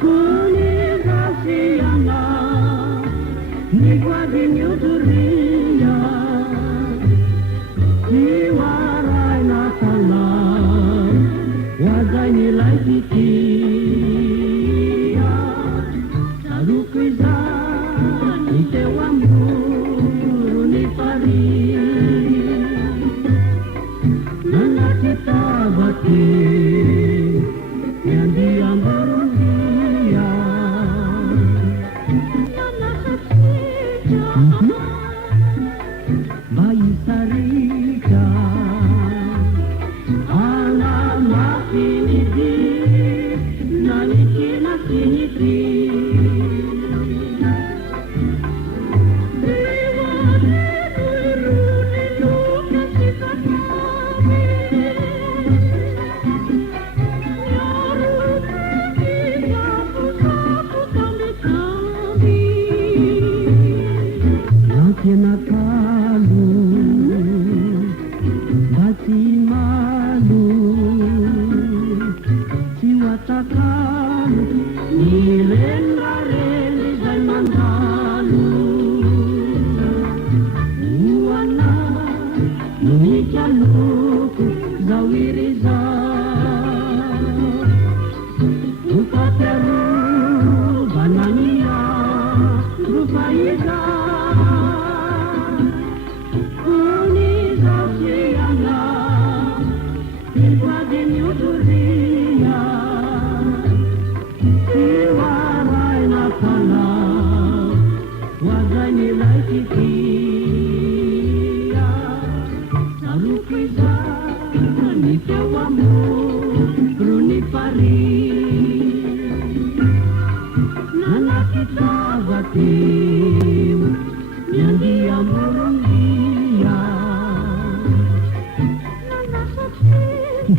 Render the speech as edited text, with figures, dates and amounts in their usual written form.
kunizasiana nigwadinyuturia siwarai na salam wazani laifikia sarukiza nite wamburu nipari nana kitabati yang diamburu dia nana kecil bayi sarika anak makin di nani kina kini di Kena kalu, basi malu, siwa takalu, nilendare dan mandalu, uwana, nijaluku, zawiriza, upateru, banania, rupaiza. Nana kita batim yang diamburu dia nana sakit